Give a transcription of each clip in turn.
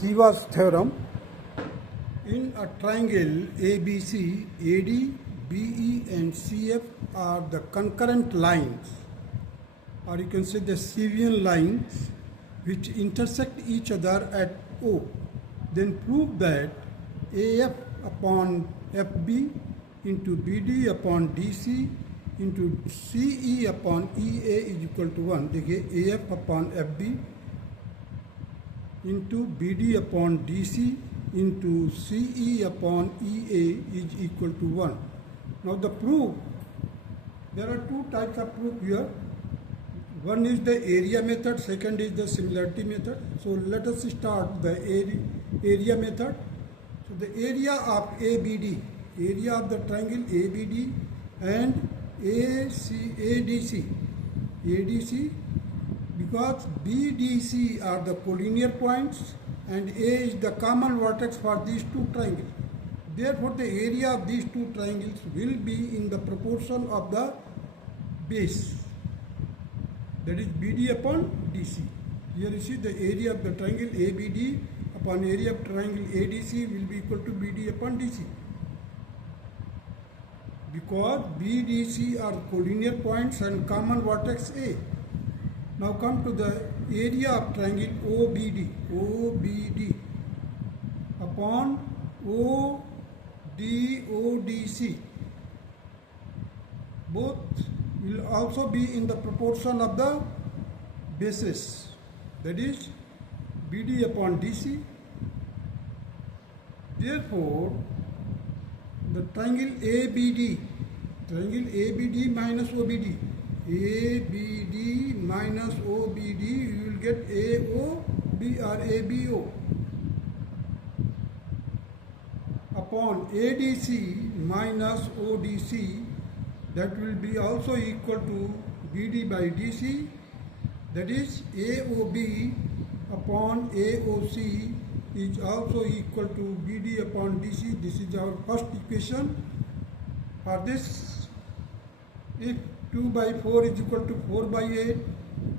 Ceva's theorem. In a triangle ABC, AD, BE and CF are the concurrent lines, or you can say the Cevian lines, which intersect each other at O. Then prove that AF upon FB into BD upon DC into CE upon EA is equal to 1. देखिए AF upon FB into BD upon DC into CE upon EA is equal to 1. Now the proof, there are two types of proof here. One is the area method, second is the similarity method. So let us start the area method. So the area of ABD, area of the triangle ABD and ADC, because BDC are the collinear points and A is the common vertex for these two triangles. Therefore, the area of these two triangles will be in the proportion of the base, that is BD upon DC. Here you see the area of the triangle ABD upon area of triangle ADC will be equal to BD upon DC. Because BDC are collinear points and common vertex A. Now come to the area of triangle OBD upon ODC. Both will also be in the proportion of the bases, that is BD upon DC. Therefore, the triangle ABD minus OBD, ABD minus OBD, you will get AOB or ABO upon ADC minus ODC, that will be also equal to BD by DC, that is AOB upon AOC is also equal to BD upon DC. This is our first equation. For this, if 2 by 4 is equal to 4 by 8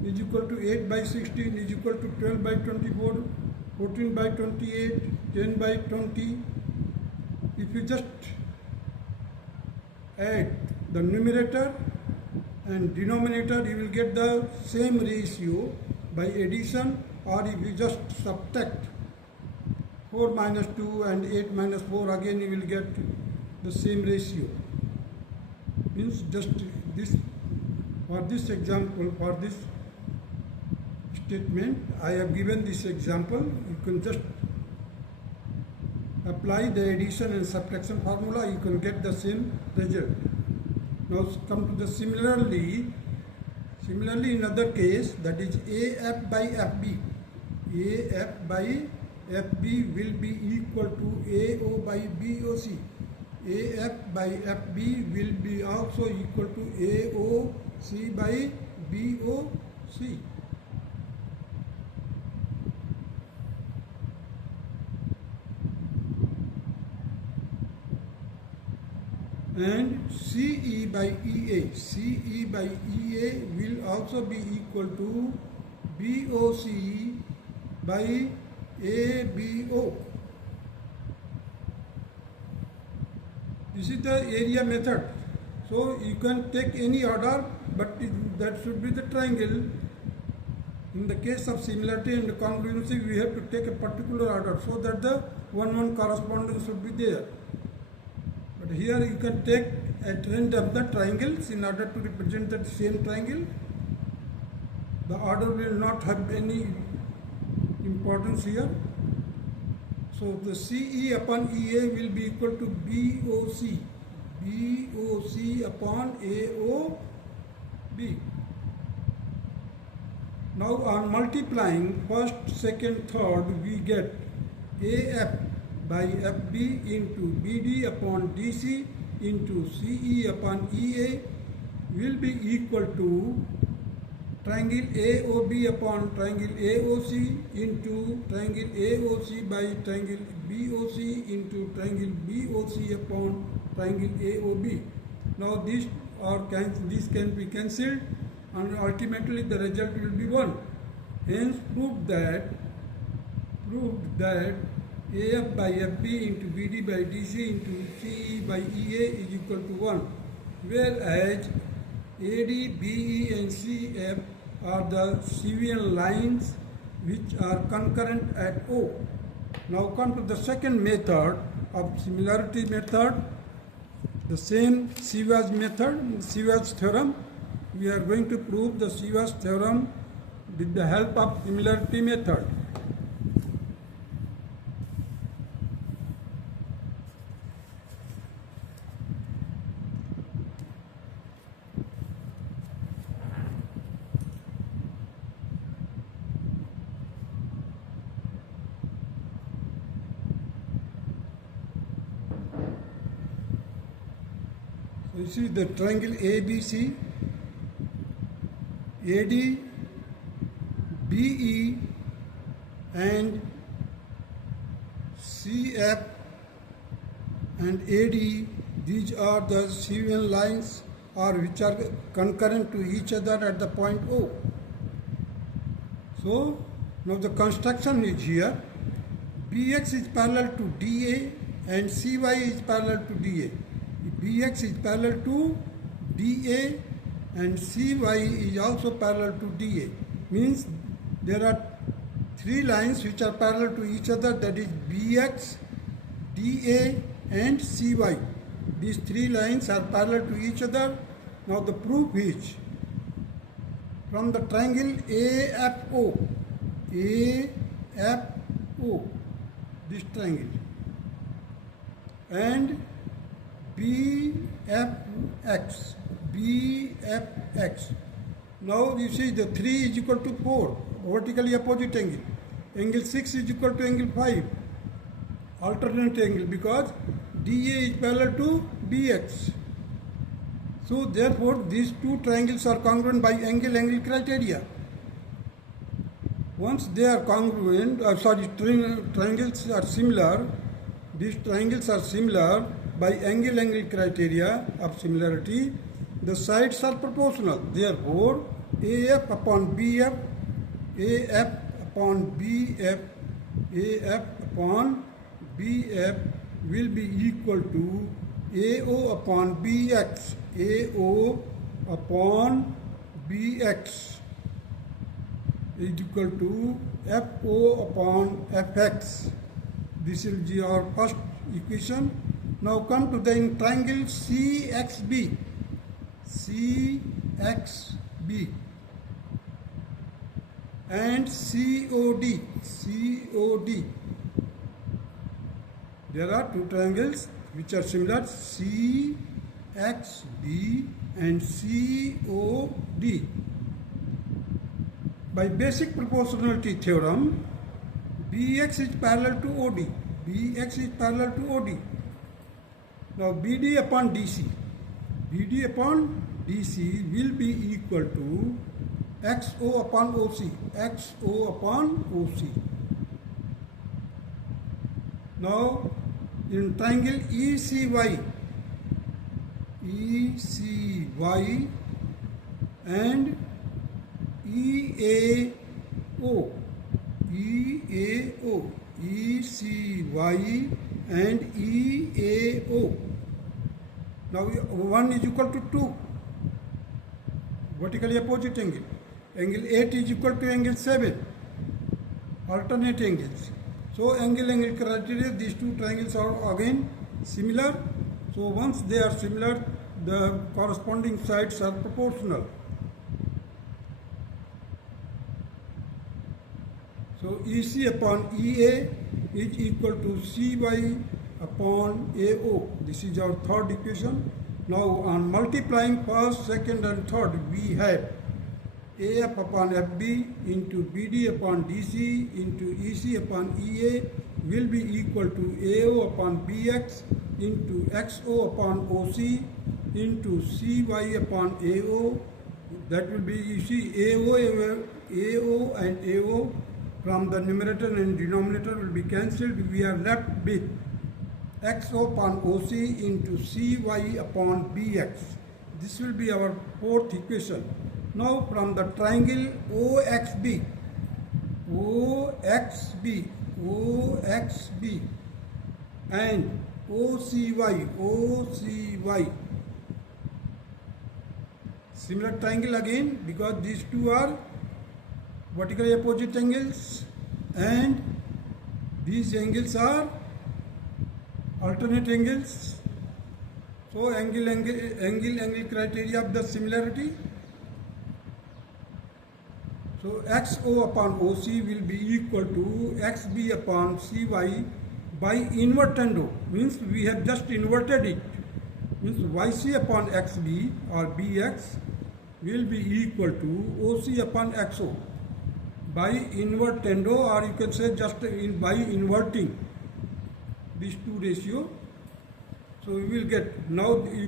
is equal to 8 by 16 is equal to 12 by 24, 14 by 28, 10 by 20. If you just add the numerator and denominator, you will get the same ratio by addition, or if you just subtract 4 minus 2 and 8 minus 4, again you will get the same ratio. Means just this, for this example, for this statement, I have given this example. You can just apply the addition and subtraction formula, you can get the same result. Now come to the similarly in other case, that is AF by FB. AF by FB will be equal to AO by BOC. AF by FB will be also equal to AOC by BOC. And CE by EA will also be equal to BOC by ABO. This is the area method. So you can take any order, but that should be the triangle. In the case of similarity and congruency, we have to take a particular order so that the one correspondence should be there. But here you can take at random the triangles in order to represent that same triangle. The order will not have any importance here. So the CE upon EA will be equal to BOC upon AOB. Now on multiplying first, second, third, we get AF by FB into BD upon DC into CE upon EA will be equal to triangle AOB upon triangle AOC into triangle AOC by triangle BOC into triangle BOC upon triangle AOB. Now these can be cancelled and ultimately the result will be 1. Hence prove that proved that AF by FB into BD by DC into CE by EA is equal to 1, whereas AD, BE and CF are the Cevian lines which are concurrent at O. Now come to the second method of similarity method, the same Ceva's method, Ceva's theorem. We are going to prove the Ceva's theorem with the help of similarity method. So you see the triangle ABC, AD, BE and CF and AD, these are the Cevian lines or which are concurrent to each other at the point O. So now the construction is here. BX is parallel to DA and CY is parallel to DA. BX is parallel to DA and CY is also parallel to DA. Means there are three lines which are parallel to each other, that is BX, DA and CY. These three lines are parallel to each other. Now the proof is from the triangle AFO, this triangle, and BFX. Now you see the 3 is equal to 4, vertically opposite angle. Angle 6 is equal to angle 5, alternate angle, because DA is parallel to BX. So therefore these two triangles are congruent by angle criteria. Once they are congruent, triangles are similar, these triangles are similar by angle criteria of similarity, the sides are proportional. Therefore, AF upon BF, AF upon BF will be equal to AO upon BX, AO upon BX is equal to FO upon FX. This will be our first equation. Now come to the triangle CXB. And COD. There are two triangles which are similar, CXB and COD. By basic proportionality theorem, BX is parallel to OD. Now BD upon DC will be equal to XO upon OC. Now in triangle ECY and ECY and EAO. Now 1 is equal to 2, vertically opposite angle. Angle 8 is equal to angle 7, alternate angles. So angle criteria, these two triangles are again similar. So once they are similar, the corresponding sides are proportional. So EC upon EA is equal to CY upon AO. This is our third equation. Now on multiplying first, second and third, we have AF upon FB into BD upon DC into EC upon EA will be equal to AO upon BX into XO upon OC into CY upon AO. That will be, you see, AO and AO from the numerator and denominator will be cancelled. We are left with XO upon OC into CY upon BX. This will be our fourth equation. Now from the triangle OXB OXB and OCY. Similar triangle again, because these two are vertically opposite angles and these angles are alternate angles. So angle criteria of the similarity. So XO upon OC will be equal to XB upon CY by invertendo, means we have just inverted it, means YC upon XB or BX will be equal to OC upon XO by invertendo, or you can say just by inverting these two ratio. So we will get, now we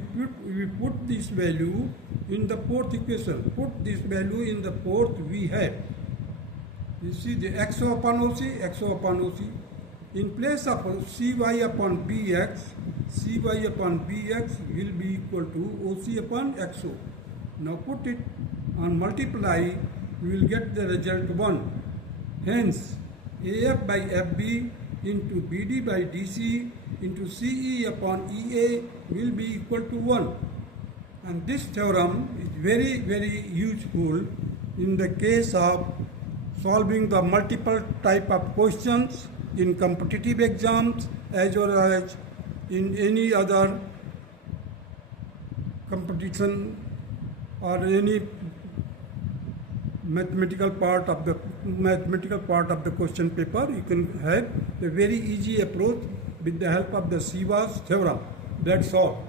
put this value in the fourth equation, put this value in the fourth we have. You see the XO upon OC, in place of CY upon BX, CY upon BX will be equal to OC upon XO. Now put it on multiply, we will get the result 1. Hence, AF by FB into BD by DC into CE upon EA will be equal to 1. And this theorem is very, very useful in the case of solving the multiple type of questions in competitive exams as well as in any other competition or any mathematical part of the question paper. You can have a very easy approach with the help of the Ceva's theorem. That's all.